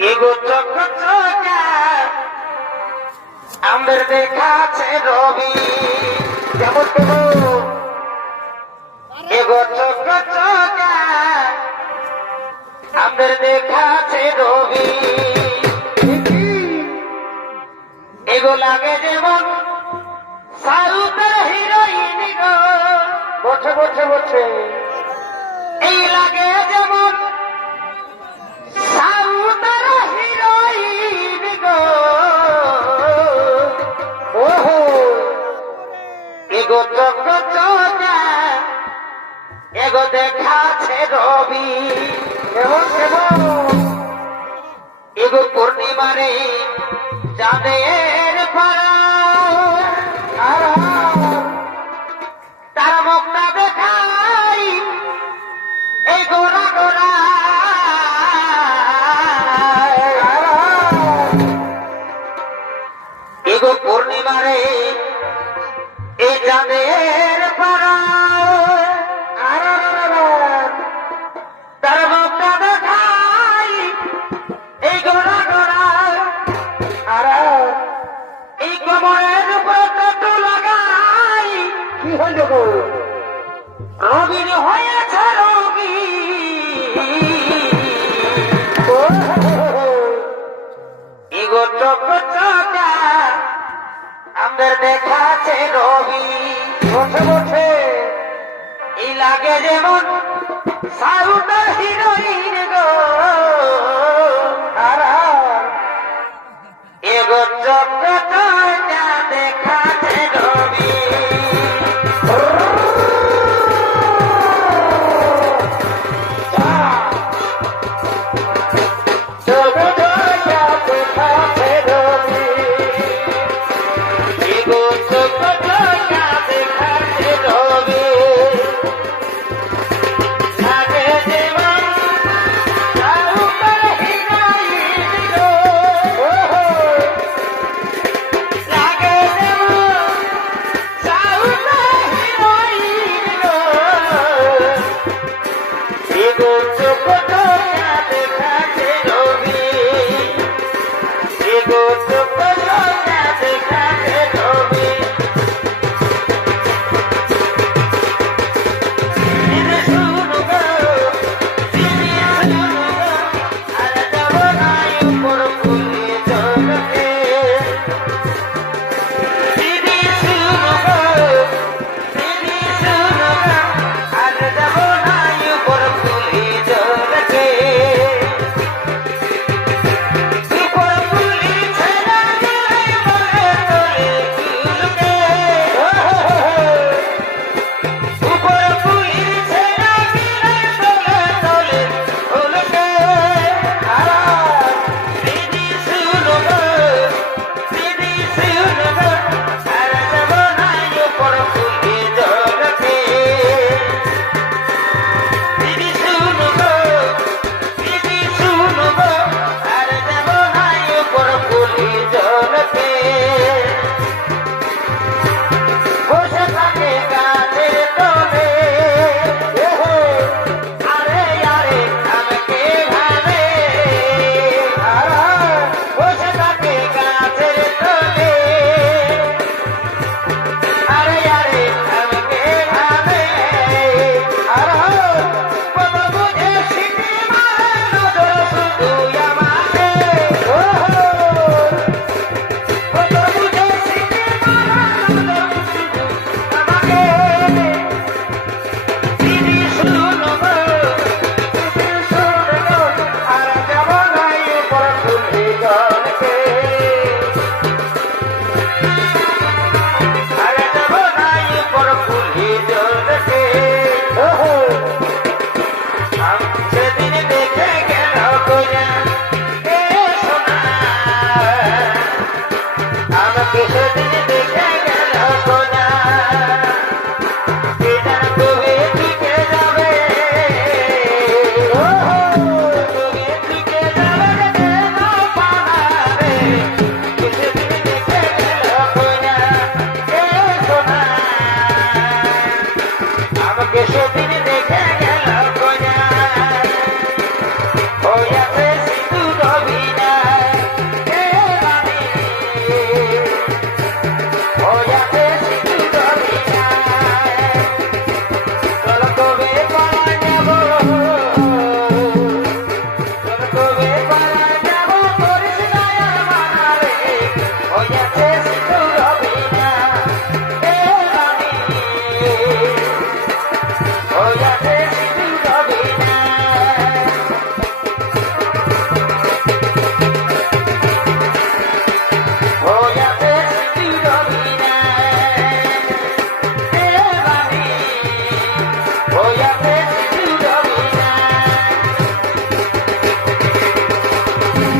এগো চোখ চোখা আমাদের দেখাছে রবি যেমন তেমন এগো চোখ চোখা আমাদের দেখাছে রবি এগো লাগে যেমন সাউথের হিরোইন গো বসে বসে বসে এই লাগে যেমন সাউথের হিরোইন গো ওহো এগো চোখ চোখা এগো দেখাছে রবি কেমন কেমন এগো পূর্ণিমারে চাঁদের পাড়া তার মুখটা দেখাই এই গোরা গোরা এগো পূর্ণিমারে এই চাঁদের পাড়া তার মুখটা দেখাই এই গোরা গোরা এই কোমরের উপরে টুটু লাগাই কি হইল গো রবির হয়েছে রবি ইগো চোখ চোখা আমাদের দেখাছে রবি বসে বসে এই লাগে যেমন সাউথের হিরোইন গো এগো চোখ চোখা দেখাছে রবি চোখ চোখা দেখাছে রবি এগো চোখ চোখা দেখাছে রবি লাগে যেমন সাউথের হিরোইন গো লাগে যেমন সাউথের হিরোইন গো এগো চোখ চোখা দেখাছে রবি এগো চোখ চোখা দেখাছে রবি দিনে শুরু গো দিনে শুরু গো আর যাব না উপর ফুলে জগতে দিনে শুরু গো দিনে শুরু গো আর যাব না উপর ফুলে জগতে উপর ফুলে ছেড়া দিলে মনে তোলে ফুলকে উপর ফুলে ছেড়া দিলে তোলে তোলে ফুলকে দিদি শুনো গো দিদি শুনো গো আর যাব না উপর ফুলে জগতে দিদি শুনো গো দিদি শুনো গো আর যাব না উপর ফুলে জগতে বসে থাকে গাছের তলে আরে আরে আমাকে ভাবে বসে থাকে গাছের তলে আরে আরে আমাকে ভাবে কত বুঝে সিটি মারে নজর শুধু আমাকে কত বুঝে সিটি মারে নজর শুধু আমাকে দিদি শুনো গো দিদি শুনো গো আর যাব না উপর ফুলে জগতে আর যাব না উপর ফুলে জগতে সেদিন দেখে গেল কোনা এ সোনা আমাকে সেদিন দেখে গেল কোনা এটার কবে থেকে যাবে কবে থেকে যাবে কেন পাবে সেদিন দেখে গেল কোনা এ সোনা আমাকে সেদিন দেখে গেল কোনা হইয়াছে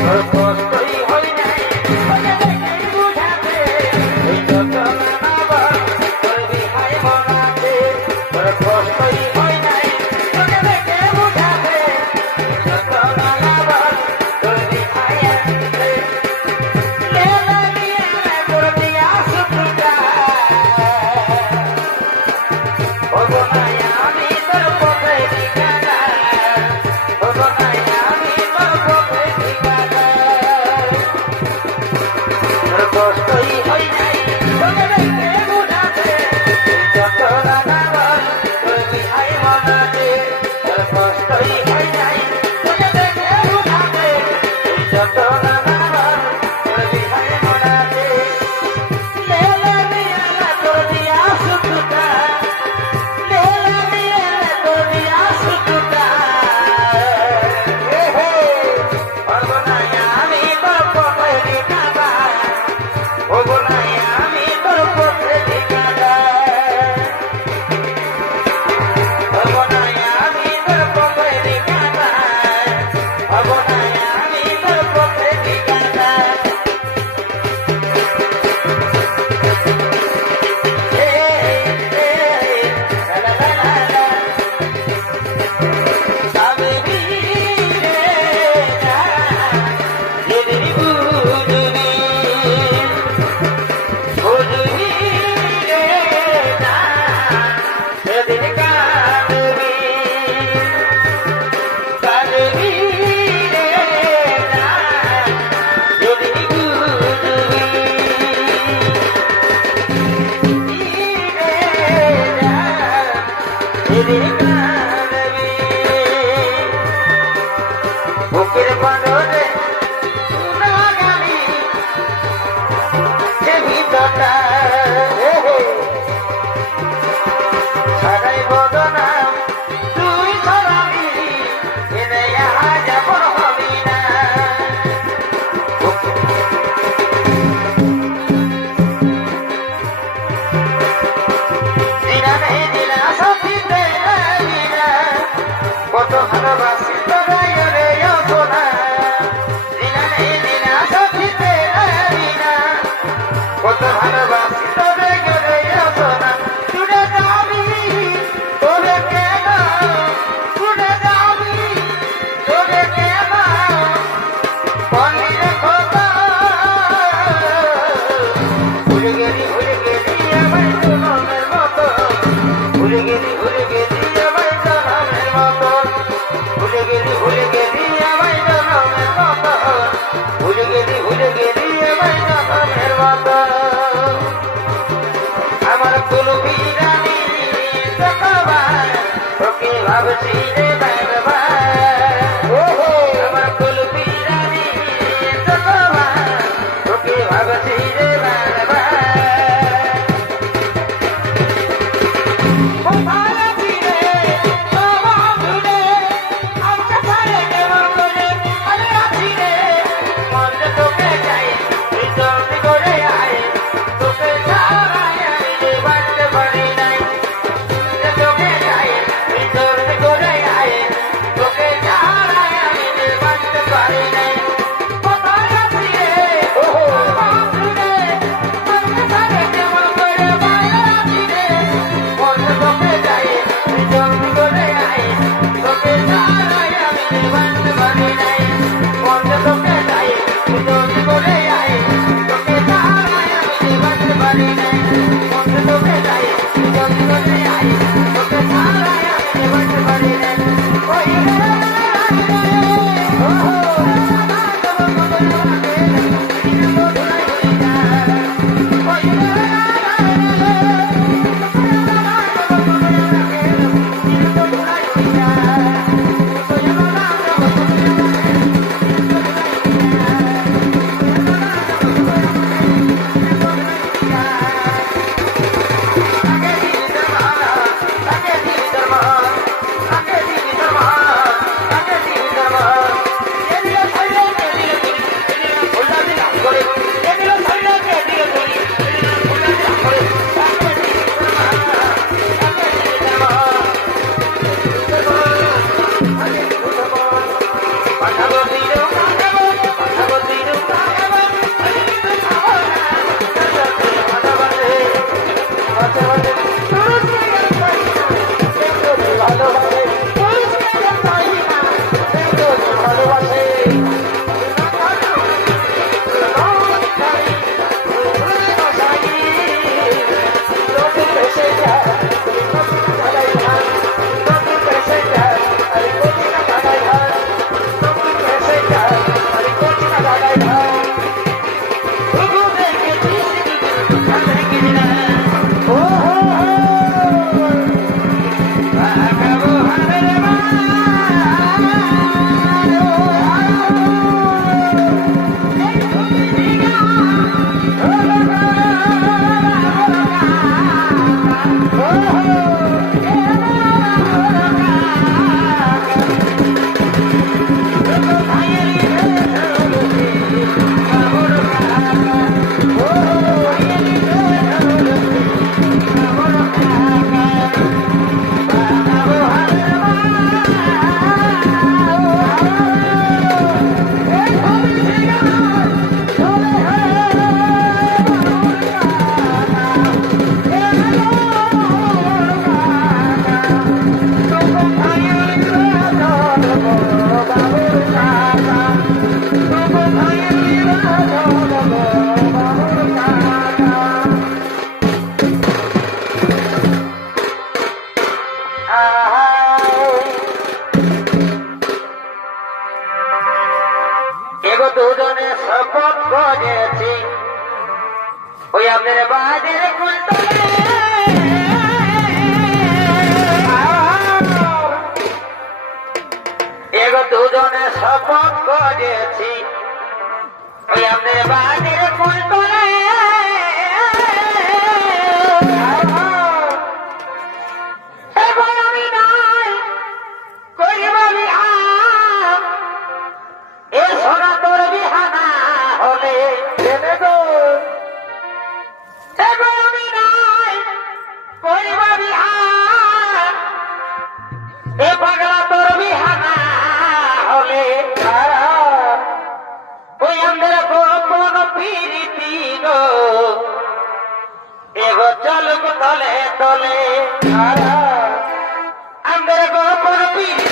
তোর কষ্টই হয় নাই তোকে দেখে বুঝাতে এই যত নানাবার তোর বিহাই মনাতে তোর কষ্টই হয় নাই তোকে দেখে বুঝাতে এই যত নানাবার তোর বিহাই আনতে লেলা নিয়ে তোর দিয়া সুটুটা ওগো নাই আমি তোর পথে ঠিকানা ওগো নাই আমি তোর পথে ঠিকানা তোর কষ্টই হয় নাই তোকে দেখে বুঝাতে এই যত নানাবার তোর বিহাই মনাতে তোর কষ্টই হয় নাই তোকে দেখে বুঝাতে এই যত নানাবার তোর বিহাই মনাতে লেলা নিয়ে তোর দিয়া সুটুটা লেলা নিয়ে তোর দিয়া সুটুটা ওগো নাই আমি তোর পথে ঠিকানা ওগো নাই আমি তোর পথে ঠিকানা ওগো নাই আমি তোর পথে ঠিকানা ওগো নাই আমি তোর পথে ঠিকানা লা লা লা লা সাবেরি রে না যেদিন বুঝবি বুঝবি রে না সেদিন কাঁদবি কাঁদবি রে না যেদিন বুঝবি রে না সেদিন কাঁদবি বুকের বাঁধনে না গালি যে ভিতরটা সারাই বদনাম তুই ছড়াবি এনে যাব হবি না দিনা নেই দিনা সাথীতে দিনা কত ভালোবাসি তোরা রে না দিনা নেই দিনা সাথীতে দিনা কত ভালোবাসি তোরে রে না ছুটে যাবি তোরে কেন ছুটে যাবি তোরে কেন বলি রে খোদা ভুলে গেলি আমায় জনমের মতো ভুলে গেলি আমায় জনমের মতো ভুলে গেলি আমায় জনমের মতো ভুলে গেলি আমায় জনমের মতো আমার কুলবি রানী দেখবার তোকে ভাবছি রে বারবার আমার কুলবি রানী দেখবার তোকে ভাবছি রে বারবার কোথায় আছি রে আমার দূরে আমাকে ছাড়ে কেমন করে আমি আছি রে মন তোকে চাই তুই জলদি করে আয় তোকে ছাড়াই আমি যে বাঁচতে পারি নাই তোকে চাই তুই জলদি করে আয় এগো দুজনে শপথ করেছি ওই আমাদের বাজের কুলতলে এগো দুজনে শপথ করেছি ওই আমাদের বাজের কুলতলে এবার আমি নাই করিব বিহার এ সোনা তোর বিহানা হলে জেনে গো এবার আমি নাই করিব বিহার এ পাগলা তোর বিহানা হলে ওই আমাদের গোপন প্রীতি গো এগো চলুক তলে তলে আমাদের গোপন প্রীতি